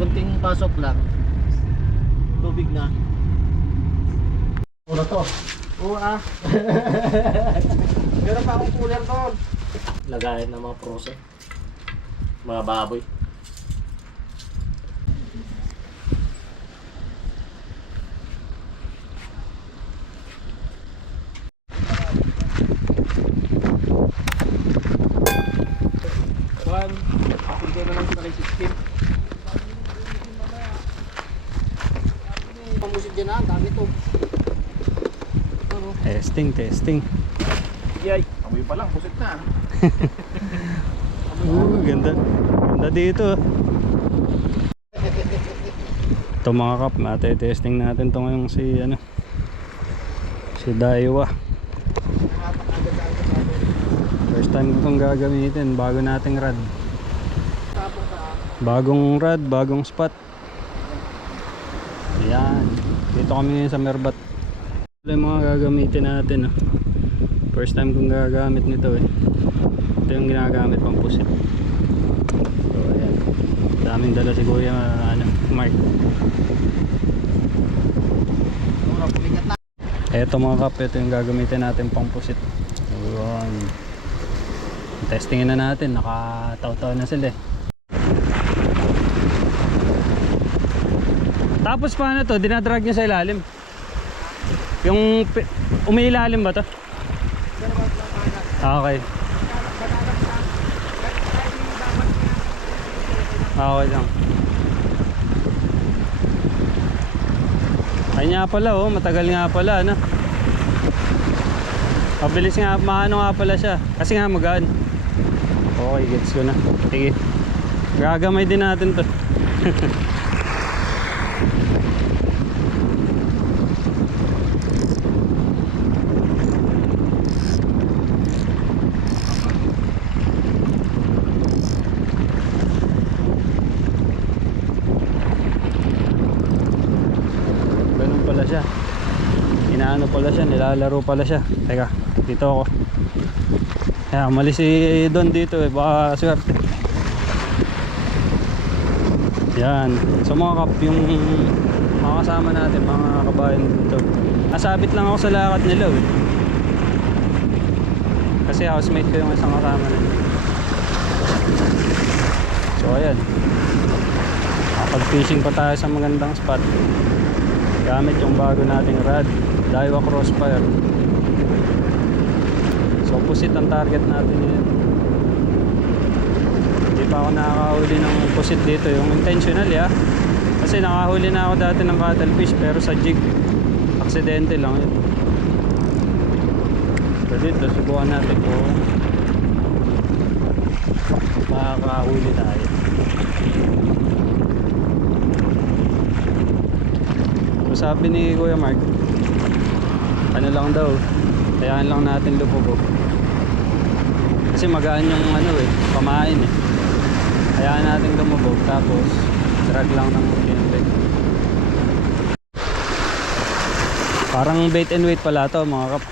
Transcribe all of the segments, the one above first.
kunting pasok lang. Tubig na. Puro to. Oo Meron pa akong cooler doon. Lagayan ng mga prose. Mga baboy. Juan, apigay na lang sa kay system. Pamusik dyan na, dami to. Testing. Yay, amoy pa lang, busit na. Ganda. Ganda dito. Ito mga kap, testing natin to ngayong si Daiwa. First time ko itong gagamitin, bago nating rad. Bagong rad, bagong spot. Ayan, dito kami ngayon sa Merbat. Ito yung mga gagamitin natin. First time kong gagamit nito Ito yung ginagamit pang pusit. So ayan, daming dala si Kuya Mark. Eto mga kap, ito yung gagamitin natin pang pusit. Ayan. Testingin na natin, nakataw-taw na sila Tapos paano to, dinadrag nyo sa ilalim? Yung umiilalim ba to? Okay. Okay lang. Ay nga pala matagal nga pala Mabilis nga, maano nga pala siya. Kasi nga magaan. Okay, gets ko na. Sige. Gagamay din natin to. Ganun pala siya. Inaano pala siya, nilalaro pala siya. Teka, dito ako. Kaya umalis si Don dito baka swerte. Yan. So mga kap, yung mga kasama natin, mga kabayan dito. Nasabit lang ako sa lakad nila Kasi housemate ko yung isang kasama nila. So ayan, nakapag-fishing pa tayo sa magandang spot gamit yung bago nating rad, Daiwa Crossfire. So pusit ang target natin ngayon. Hindi pa ako nakakahuli ng pusit dito, yung intentional kasi nakahuli na ako dati ng cuttlefish pero sa jig, aksidente lang yun. So dito subukan natin kung makakahuli tayo. So sabi ni Kuya Mark, ano lang daw, kayaan lang natin lubog kasi magaan yung pamain kayaan natin lumubog tapos drag lang ng kunti. Parang bait and wait pala to mga kap.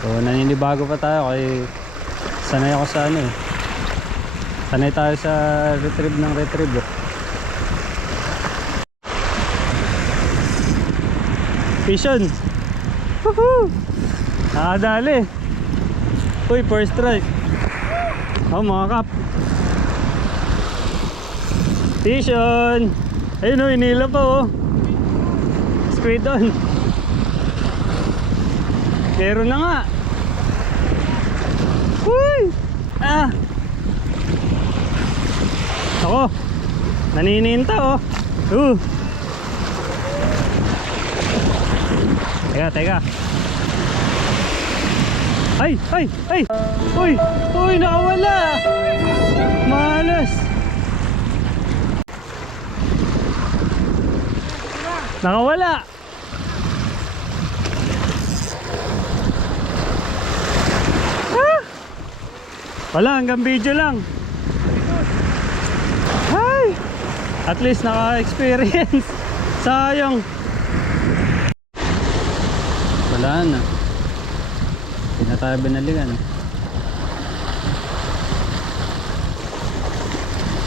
So naninibago pa tayo kay sanay ako sa sanay tayo sa retrieve ng retrieve Fishon. Woohoo! Nakadali. Uy, first strike. Mga kap. Fishon. Ayun inila pa Squid on. Meron na nga. Uy! Ako. Nanininta Teka. Ay! Uy, nakawala! Malas! Nakawala! Wala, hanggang video lang. Ay! At least naka-experience. Sayang. Wala na. Hindi na tayo binalikan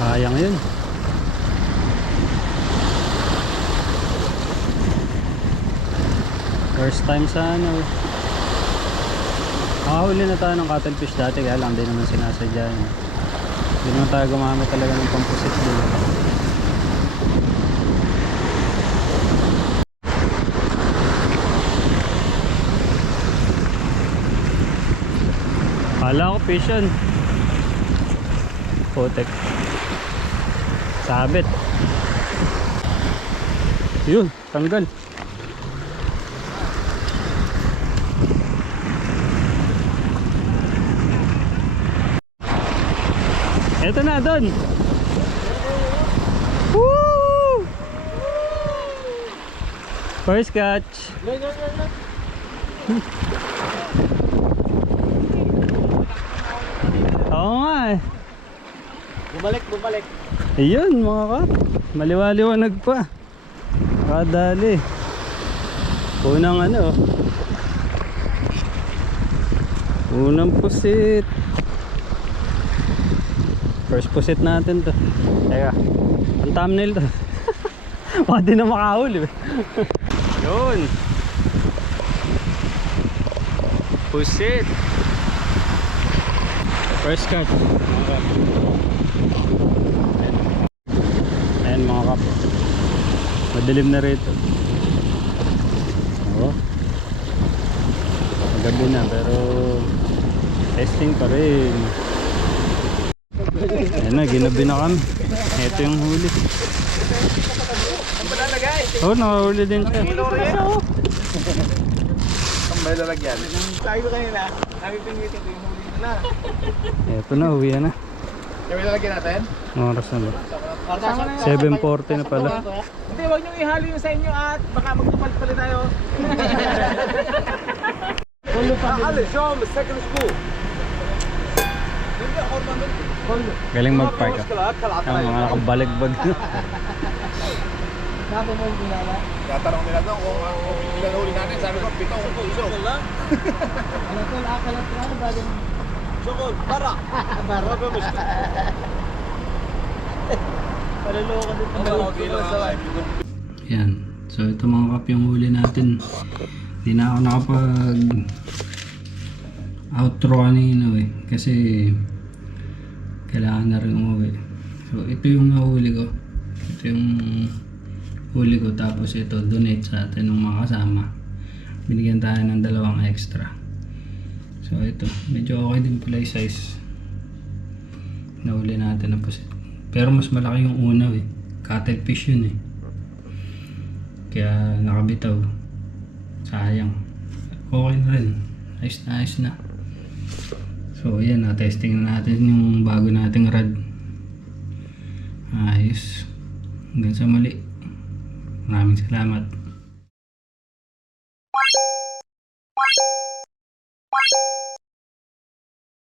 Sayang yun. First time sa ano. Nakahuli na tayo ng cuttlefish dati, kaya lang di naman sinasadya yun. Hindi naman tayo gumamit talaga ng pampusit din. Kala ko fish yun. Putek. Sabit. Yun, tanggal. Ito na, doon. Woo! First catch. Oo nga eh. Bumalik. Ayun mga ka. Maliwaliwanag pa. Kadali. Unang ano. Unang pusit. First pusit natin to. Teka. Ang thumbnail to. Baka di na makahuli. Yun. Pusit. First cut. Ayan mga kap. Madilim na rito. Oo. Gabi na pero testing pa rin. Ayan na, ginabi na kami. Ito yung huli. Oo, nakahuli din siya. Ang may lalagyan. Sabi ko kanina, sabi pingitin ko yung huli na. Ito na, uwi na. Kaya may lalagyan natin? Oras na ba? 7:40 na pala. Hindi, huwag niyong ihalo yung sa inyo at baka magtupal pala tayo. Show me second school. Galing mag-park ah. Ang mga nakabaligbag. Tatanong nila doon kung ilan huli natin. Sabi ko, 7 kung puso. Sukol, para. Para. Paluloko dito. Yan. So ito mga kap yung huli natin. Hindi na ako nakapag outro kanina eh. Kasi kailangan na rin umuwi. So ito yung nahuli ko. Ito yung huli ko. Tapos ito donate sa atin ng mga kasama. Binigyan tayo ng 2 extra. So ito. Medyo okay din pala yung size. Nahuli natin na pusit. Pero mas malaki yung unaw eh. Cuttlefish yun eh. Kaya nakabitaw. Sayang. Okay na rin. Ayos na. So ayan, testing na natin yung bago nating rod. Ayos. Hanggang sa muli. Maraming salamat.